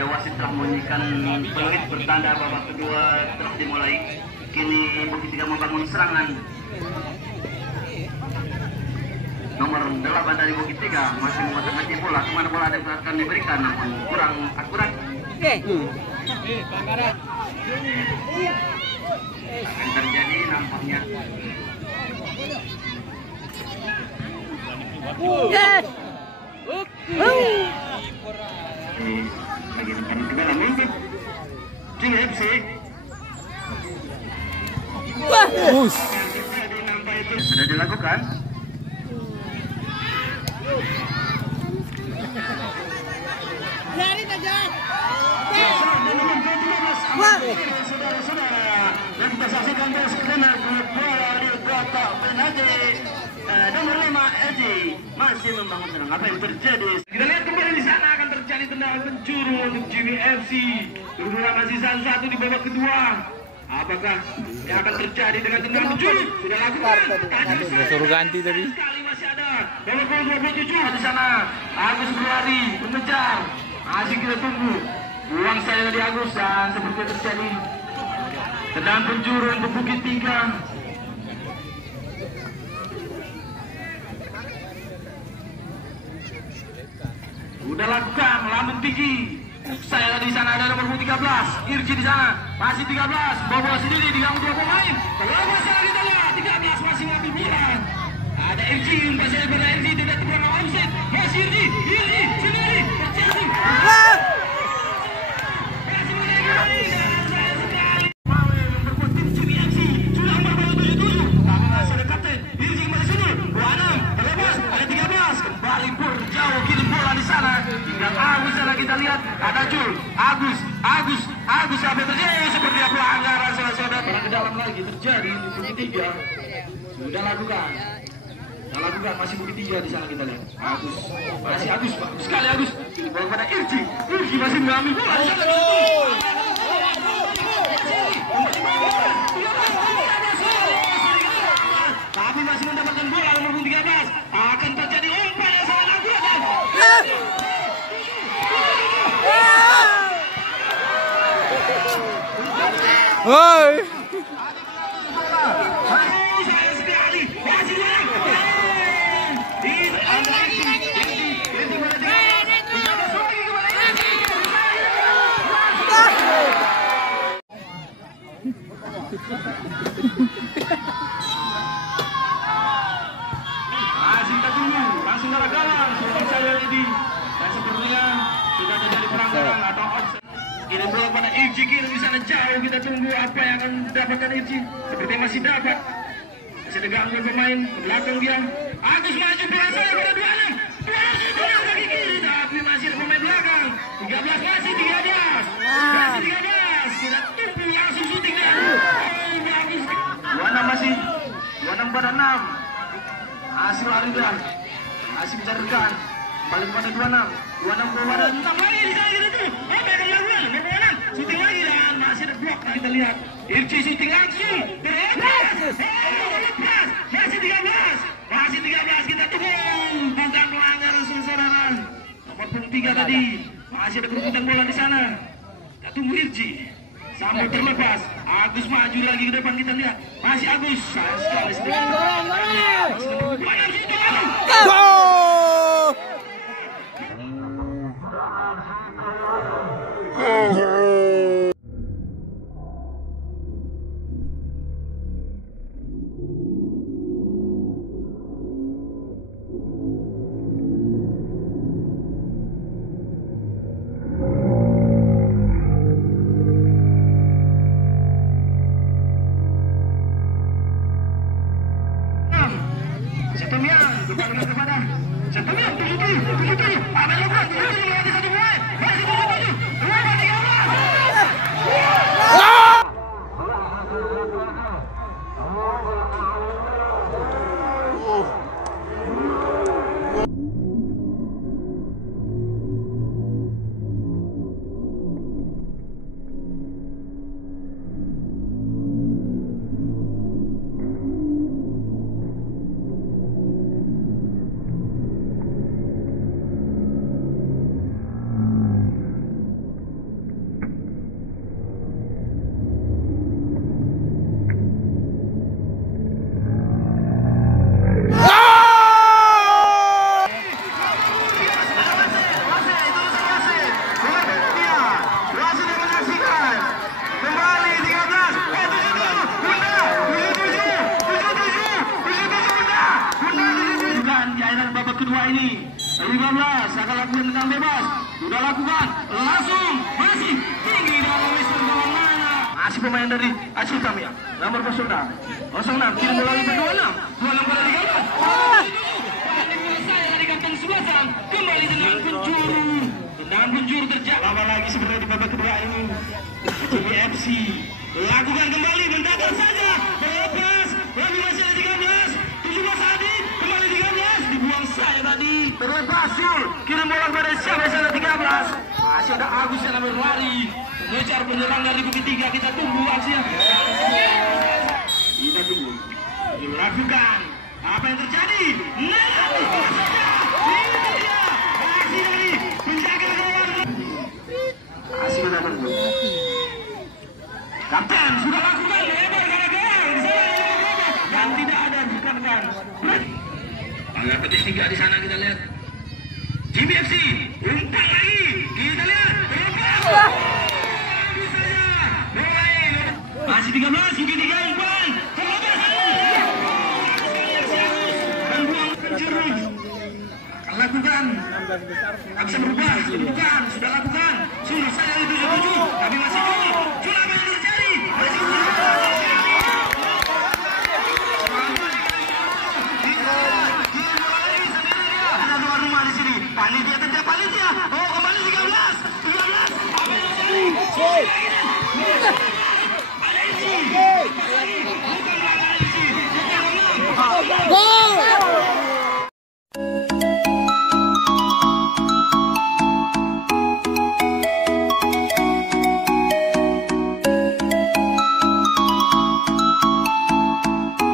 saja wasit telah membunyikan peluit bertanda babak kedua telah dimulai. Kini Bukit Tiga membangun serangan. Nomor 8 dari Bukit Tiga masih mematangkan bola. Kemana bola akan diberikan namun kurang akurat. Akan terjadi nampaknya. Lagi depan segala mungkin GFC. Sudah dilakukan. Dari saja. Saudara-saudara, yang kita saksikan bersama bola di kotak penalti. Nomor 5 Edi masih membangun tenang. Apa yang terjadi? Kita lihat kembali di sana akan terjadi tendangan penjuru untuk GWFC. Kedudukan masih 1-1 di babak kedua. Apakah yang akan terjadi dengan tendangan penjuru? Sudah lakukan. Suruh ganti tadi. Sekali masih ada. Babak 27 di sana. Agus berlari mengejar. Masih kita tunggu. Buang saya dari Agus dan seperti terjadi tendangan penjuru untuk Bukit Tiga. Udah lakukan melambung tinggi. Saya di sana ada nomor 13, Irji di sana masih 13, bawa sendiri diganggu dua pemain. Kalau masalah kita lihat 13 masih ngambil bola. Ada Irji, pasal pada Irji tidak terkena offset. Masih Irji sendiri terjadi. Kita lihat ada Jul, Agus apa terjadi seperti pelanggaran saudara-saudara. Barang ke dalam lagi terjadi di Bukit Tiga. Sudah lakukan masih Bukit Tiga di sana kita lihat. Agus bagus sekali Agus. Dibawa pada Irji masih mengambil bola. Tapi masih mendapatkan bola nomor 13. Akan terjadi umpan yang sangat akurat. Oi. Masih kita tunggu, langsung darah galang, sudah saya ready. Dan sepertinya sudah terjadi pelanggaran atau offset. Ini bola pada Irji kiri di sana jauh. Kita tunggu apa yang akan dapatkan Irji. Seperti masih dapat. Masih ada gangguan pemain ke belakang dia. Agus maju berasal pada 26. 26 kaki kiri tapi masih ada pemain belakang. 13 masih 13. Masih 13. Kita tunggu langsung syuting dia. Oh bagus. 26 masih. 26 pada 6. Masih lari dia. Masih mencarikan. Balik pada 26. 26 pada 6 lagi di sana itu. Apa yang dilakukan? Memang syuting lagi dan masih ada blok kita lihat. Irji syuting langsung. Terlepas. Masih 13. Masih 13 kita tunggu. Bukan pelanggaran saudara. Nomor 3 tadi. Masih ada perebutan bola di sana. Kita tunggu Irji. Sampai terlepas. Agus maju lagi ke depan kita lihat. Masih Agus. Sayang sekali sedang. Setumian, kita kepada langsung masih tinggi dalam Mister mana. Masih pemain dari Aceh Tamiya nomor 06 kirim bola lagi 26 pada 13. Saya dari kantong sebelah kembali dengan penjuru. Tendangan penjuru terjadi. Lama lagi sebenarnya di babak kedua ini. JBFC lakukan kembali mendatar saja. Terlepas. Lagi masih ada 13. 17 Adi kembali 13. Dibuang saya tadi. Terlepas Sul. Kirim bola pada siapa yang ada 13. Masih ada Agus yang berlari. Mengejar penyerang dari Bukit Tiga. Kita tunggu aksinya. Kita tunggu. Dilakukan. Apa yang terjadi? Nah, ini dia. Aksi dari penjaga gawang. Masih kita tunggu. Kapten sudah lakukan lebar karena gawang di sana dan tidak ada bukan. Tanggal petis 3 di sana kita lihat. JBFC umpan